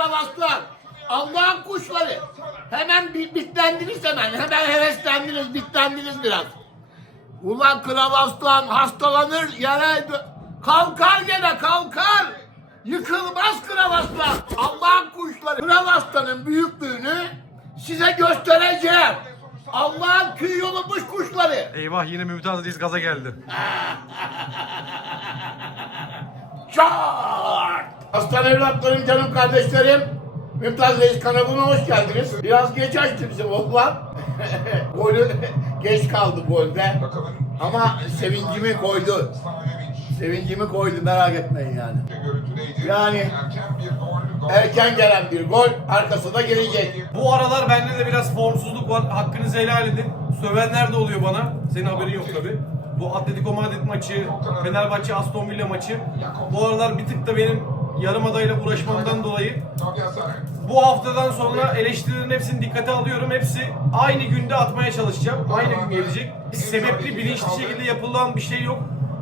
kravaslar. Allah'ın kuşları. Hemen bi- bitlendiniz hemen. Hemen heveslendiniz, bitlendiniz biraz. Ulan kravaslan hastalanır yere kalkar gene kalkar. Yıkılmaz kravaslan. Allah'ın kuşları. Kravaslanın büyüklüğünü size göstereceğim. Allah'ın tüy yolunmuş kuşları. Eyvah yine Mümtaz Reis gaza geldi. Çart! Aslan evlatlarım, canım kardeşlerim. Mümtaz Reis kanalına hoş geldiniz. Biraz geç açtı bize oğlan. Golü geç kaldı golde. Ama sevincimi koydu. Sevincimi koydu merak etmeyin yani. Yani erken gelen bir gol arkası da gelecek. Bu aralar bende de biraz formsuzluk var. Hakkınızı helal edin. Sövenler de oluyor bana. Senin haberin yok tabi. Bu Atletico Madrid maçı, Fenerbahçe Aston Villa maçı. Bu aralar bir tık da benim yarım adayla uğraşmamdan dolayı bu haftadan sonra eleştirilerin hepsini dikkate alıyorum. Hepsi aynı günde atmaya çalışacağım. Aynı gün gelecek. Sebepli, bilinçli şekilde yapılan bir şey yok.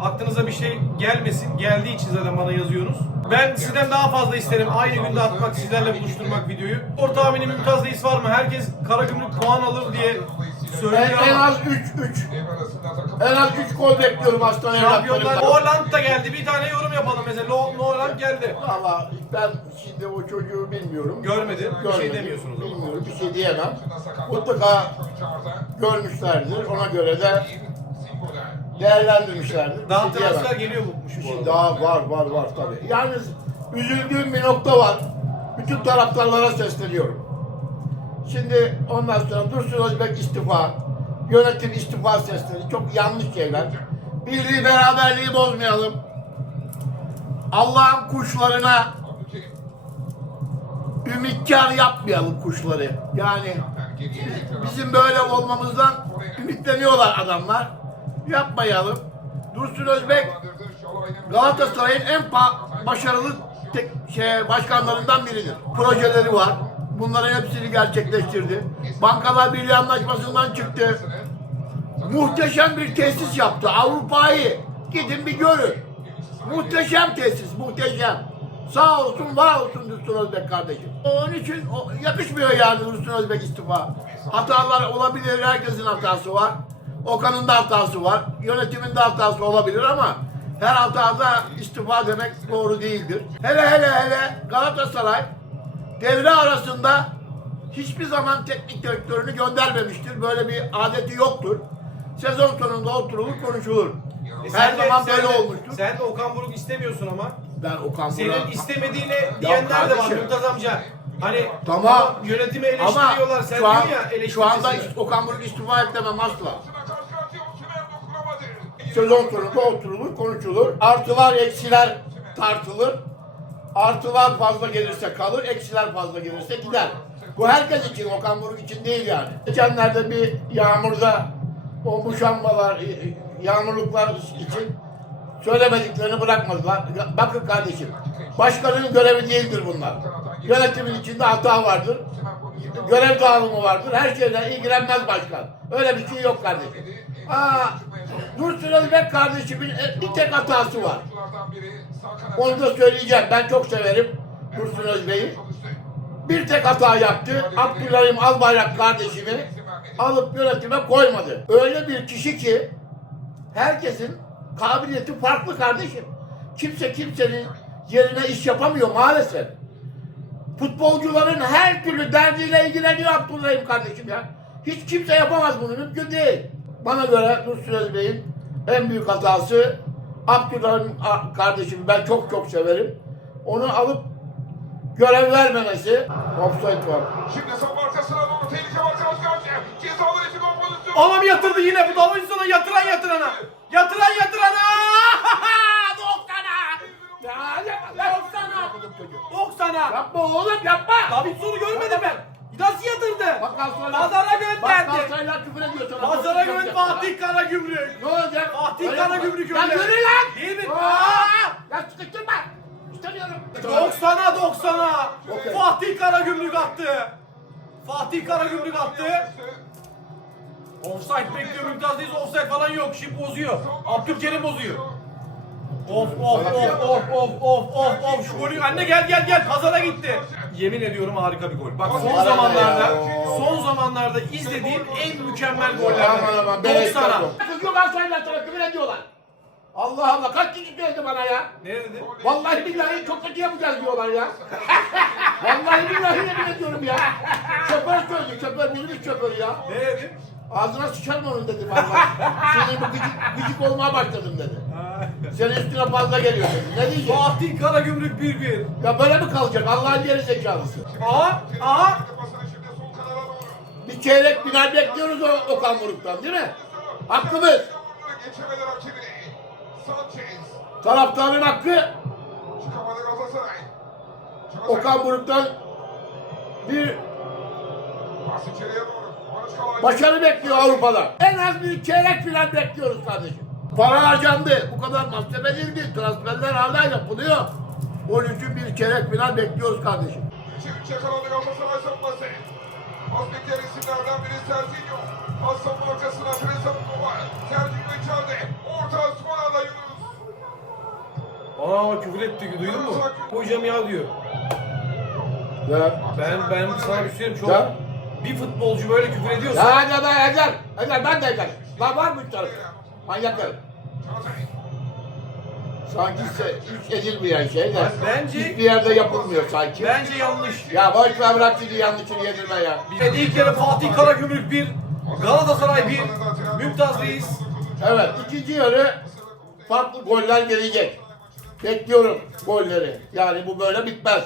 Aklınıza bir şey gelmesin. Geldiği için zaten bana yazıyorsunuz. Ben sizden daha fazla isterim. Aynı günde atmak, sizlerle buluşturmak videoyu. Orta tahmini Mümtaz Reis var mı? Herkes Karagümrük puan alır diye söylüyor en ama az 3-3. En az 3 gol bekliyorum aslan Şampiyonlar evlatlarımdan. Hollanda da geldi. Bir tane yorum yapalım mesela. Lo- Holland geldi. Valla ben şimdi o çocuğu bilmiyorum. Görmedin. Bir şey Görmedim, demiyorsunuz o zaman. Bilmiyorum, bir şey diyemem. Mutlaka görmüşlerdir. Ona göre de değerlendirmişlerdir. Bir Daha şey diyemem. transfer geliyor bu Bir bu şey arada. daha var var var tabii. Yalnız üzüldüğüm bir nokta var. Bütün taraftarlara sesleniyorum. Şimdi ondan sonra Dursun Özbek istifa, yönetim istifa sesleri çok yanlış şeyler. Birliği beraberliği bozmayalım. Allah'ın kuşlarına ümitkar yapmayalım kuşları. Yani bizim böyle olmamızdan ümitleniyorlar adamlar. Yapmayalım. Dursun Özbek Galatasaray'ın en başarılı tek, şey, başkanlarından biridir. Projeleri var. Bunların hepsini gerçekleştirdi. Bankalar Birliği Anlaşması'ndan çıktı. Muhteşem bir tesis yaptı. Avrupa'yı gidin bir görün. Muhteşem tesis, muhteşem. Sağ olsun, var olsun Dursun Özbek kardeşim. Onun için o, yakışmıyor yani Dursun Özbek istifa. Hatalar olabilir, herkesin hatası var. Okan'ın da hatası var. Yönetimin de hatası olabilir ama her hatada istifa demek doğru değildir. Hele hele hele Galatasaray devre arasında hiçbir zaman teknik direktörünü göndermemiştir. Böyle bir adeti yoktur. Sezon sonunda oturulur konuşulur. E Her sen de- zaman sen böyle de- olmuştur. Sen de Okan Buruk istemiyorsun ama. Ben Okan Senin Burak'a- istemediğini diyenler de var. Mümtaz amca. Hani Tamam. yönetimi Ama eleştiriyorlar. Sen şu, an, ya şu anda. Okan Buruk istifa etmem asla. Sezon sonunda oturulur, konuşulur. Artılar, eksiler tartılır. Artılar fazla gelirse kalır, eksiler fazla gelirse gider. Bu herkes için, Okan Buruk için değil yani. Geçenlerde bir yağmurda o muşambalar, yağmurluklar için söylemediklerini bırakmadılar. Bakın kardeşim, başkanın görevi değildir bunlar. Yönetimin içinde hata vardır. Görev dağılımı vardır. Her şeyle ilgilenmez başkan. Öyle bir şey yok kardeşim. Aa, Dursun Özbek kardeşimin bir tek hatası var. Onu da söyleyeceğim. Ben çok severim Dursun Özbek'i. Bir tek hata yaptı. Abdülhalim Albayrak kardeşimi alıp yönetime koymadı. Öyle bir kişi ki herkesin kabiliyeti farklı kardeşim. Kimse kimsenin yerine iş yapamıyor maalesef. Futbolcuların her türlü derdiyle ilgileniyor Abdülhalim kardeşim ya. Hiç kimse yapamaz bunu mümkün değil. Bana göre Dursun Özbey'in en büyük hatası Abdülhalim a- kardeşimi ben çok çok severim. Onu alıp görev vermemesi. Offside var. Şimdi savunma arkasına doğru tehlike var karşı karşıya. Cezalı için gol pozisyonu. Adam yatırdı yine bu dalın sonra yatıran yatırana. Yatıran yatırana. 90'a! Ya yapma 90'a! 90'a. Yapma oğlum yapma! Davidson'u görmedim ben. Nasıl yatırdı? Bak Galatasaray'la- Pazara Bak gönderdi. Galatasaray'la küfür ediyor sana. Fatih Karagümrük. Ne olacak? Fatih Öyle Karagümrük mi? Ya öyle. yürü lan! Değil mi? Aa! Ya sıkıştırma! İstemiyorum. 90'a 90'a. Okey. Fatih Karagümrük attı. Fatih Karagümrük attı. Offside bekliyor Mümtaz Reis offside falan yok. Şimdi bozuyor. Abdülkerim bozuyor. Of of of of of of of of şu golü anne gel gel gel pazara gitti. Yemin ediyorum harika bir gol. Bak son zamanlarda son zamanlarda izlediğim en mükemmel Aman gollerden. aman. 90'a. Kızıyor Galatasaray'la sana küfür ediyorlar. Allah Allah kaç kişi söyledi bana ya. Ne dedi? Vallahi billahi çok kötü yapacağız diyorlar ya. Vallahi billahi yemin ediyorum ya. Şoför söyledi, şoför minibüs şoförü ya. Ne dedi? Ağzına sıçarım onun dedi vallahi. Senin bu gıcık, gıcık olmaya başladım dedi. Senin üstüne fazla geliyor dedi. Ne diyecek? Fatih Karagümrük 1-1. Ya böyle mi kalacak Allah'ın geri zekalısı? Aha, aha. Bir çeyrek final bekliyoruz o Okan Buruk'tan değil mi? Hakkımız. Taraftarın hakkı. Okan Buruk'tan bir Pas içeriye doğru. Başarı bekliyor Avrupa'da. En az bir çeyrek final bekliyoruz kardeşim. Para harcandı. Bu kadar mahsep edildi. Transferler hala yapılıyor. Onun için bir çeyrek final bekliyoruz kardeşim. Çeviç yakaladı Galatasaray savunması. Bekleyen isimlerden biri Serginho. Hasan'ın arkasına Trezor var. Serginho içeride. Orta Osman'a da Yunus. Ama küfür etti duydun mu? Koyacağım ya diyor. Ya. Ben ben sana bir şey söyleyeyim çok Ya. Bir futbolcu böyle küfür ediyorsa Ya hadi ben eder. Eder ben de ederim. Lan var mı üç tarafı? Manyaklarım. Sanki hiç edilmeyen şey de. Bence- Hiçbir yerde yapılmıyor sanki. bence yanlış. Ya boş ver bırak şimdi yanlışını yedirme ya. Evet, ilk yarı Fatih Karagümrük 1, Galatasaray 1, Mümtaz Reis. Evet ikinci yarı farklı goller gelecek. Bekliyorum golleri. Yani bu böyle bitmez.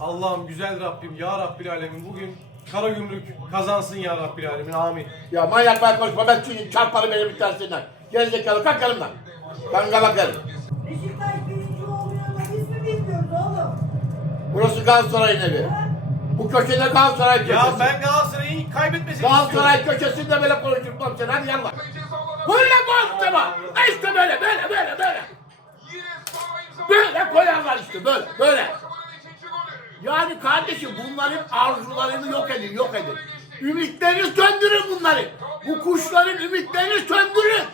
Allah'ım güzel Rabbim ya Rabbil Alemin bugün Karagümrük kazansın ya Rabbil Alemin amin. Ya manyak ben konuşma ben çünkü çarparım beni bir tersinden. Gerizekalı kalk yanımdan. Kangala gel. Beşiktaş birinci oluyor da biz mi bilmiyoruz oğlum? Burası Galatasaray'ın evi. Bu köşede Galatasaray köşesi. Ya ben Galatasaray'ı kaybetmesini istiyorum. Galatasaray köşesinde böyle konuşturmam seni hadi yallah. Böyle konuşma. İşte böyle böyle böyle böyle. Böyle koyarlar işte böyle böyle. Yani kardeşim bunların arzularını yok edin, yok edin. Ümitlerini söndürün bunları. Bu kuşların ümitlerini söndürün.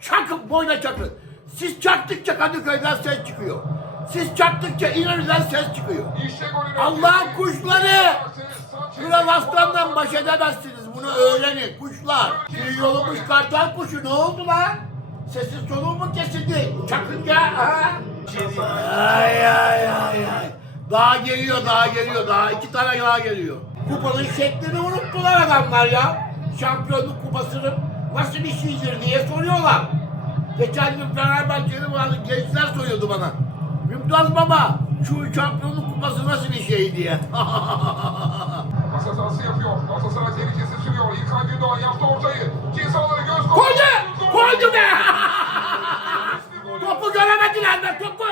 Çakın, boyuna çakın. Siz çaktıkça Kadıköy'den ses çıkıyor. Siz çaktıkça İnönü'den ses çıkıyor. Allah'ın kuşları! Kral aslandan baş edemezsiniz. Bunu öğrenin kuşlar. Bir yolumuş kartal kuşu ne oldu lan? Sesin soluğu mu kesildi? Çakınca ha? Ay ay ay ay. Daha geliyor daha geliyor daha iki tane daha geliyor. Kupanın şeklini unuttular adamlar ya. Şampiyonluk kupasını nasıl bir şeydir diye soruyorlar. Geçen gün Fenerbahçe'nin vardı gençler soruyordu bana. Mümtaz baba şu şampiyonluk kupası nasıl bir şey diye. Yapıyor. Galatasaray tehlikesi sürüyor. İlkay Gündoğan yaptı ortayı. Cezaları göz Koydu! Koydu be! topu göremediler be topu!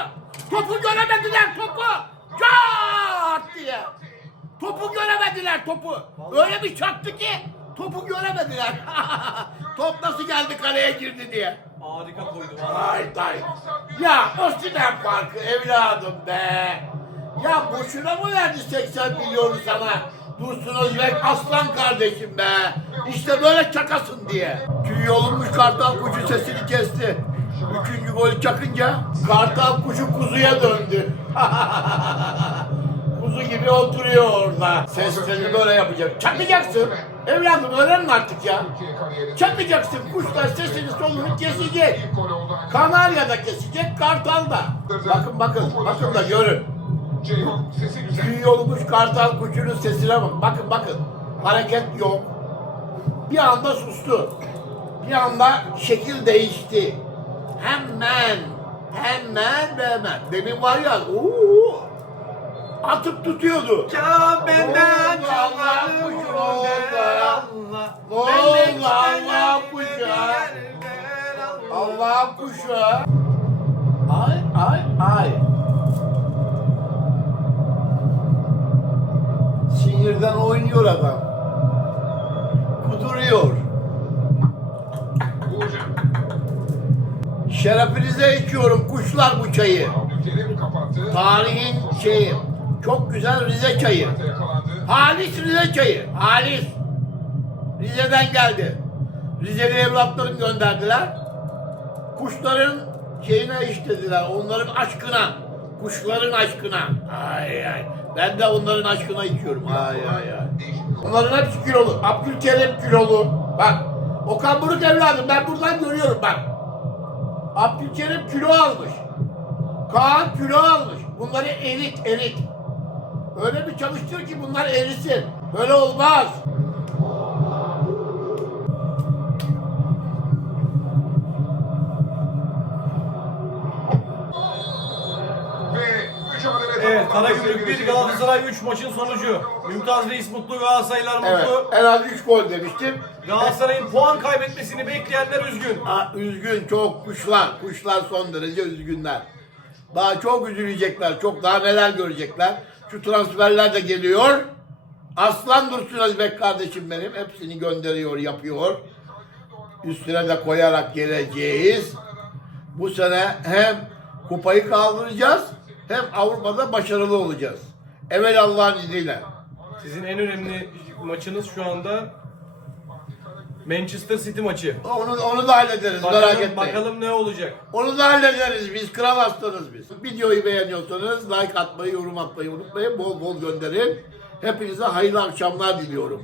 Topu göremediler topu! Çat diye! Topu göremediler topu! Öyle bir çaktı ki topu göremediler. Top nasıl geldi kaleye girdi diye. Harika koydu. Ay ay. Ya o Sinan farkı evladım be. Ya boşuna mı verdi 80 milyonu sana? Dursun Özbek aslan kardeşim be. İşte böyle çakasın diye. Tüy yolunmuş kartal kuşu sesini kesti. Üçüncü golü çakınca kartal kuşu kuzuya döndü. Kuzu gibi oturuyor orada. Seslerini böyle yapacak. Çakacaksın. Evladım öğrenin artık ya. Çakacaksın. Kuşlar sesini solunu kesecek. Kanarya'da kesecek, Kartal'da. Bakın bakın, bakın da görün. Tüy yolumuş kartal kuşunun sesine bak. Bakın bakın. Hareket yok. Bir anda sustu. Bir anda şekil değişti. Hemen, hemen ve hemen. Demin var ya, uuu, atıp tutuyordu. Ya benden oldu Allah Allah? Kuşu? Allah. Kuşu. Ay ay ay. Sinirden oynuyor adam. Şerefinize içiyorum kuşlar bu çayı. Tarihin şeyi. Çok güzel Rize çayı. Halis Rize çayı. Halis. Rize'den geldi. Rizeli evlatlarım gönderdiler. Kuşların şeyine işlediler. Onların aşkına. Kuşların aşkına. Ay ay. Ben de onların aşkına içiyorum. Ay ay ay. Onların hepsi kilolu. Abdülkerim kilolu. Bak. Okan Buruk evladım ben buradan görüyorum bak. Abdülkerim kilo almış. Kaan kilo almış. Bunları erit erit. Öyle bir çalıştır ki bunlar erisin. Böyle olmaz. Karagümrük sevgili 1 Galatasaray 3 maçın sonucu. Mümtaz Reis mutlu Galatasaraylar Evet. mutlu. En az 3 gol demiştim. Galatasaray'ın puan kaybetmesini bekleyenler üzgün. Aa, üzgün çok kuşlar. Kuşlar son derece üzgünler. Daha çok üzülecekler. Çok daha neler görecekler. Şu transferler de geliyor. Aslan Dursun Özbek kardeşim benim. Hepsini gönderiyor, yapıyor. Üstüne de koyarak geleceğiz. Bu sene hem kupayı kaldıracağız hem Avrupa'da başarılı olacağız. Evvel Allah'ın izniyle. Sizin en önemli maçınız şu anda Manchester City maçı. Onu, onu da hallederiz merak Bakalım, etmeyin. bakalım ne olacak. Onu da hallederiz biz. Kral aslanız biz. Videoyu beğeniyorsanız like atmayı, yorum atmayı unutmayın. Bol bol gönderin. Hepinize hayırlı akşamlar diliyorum.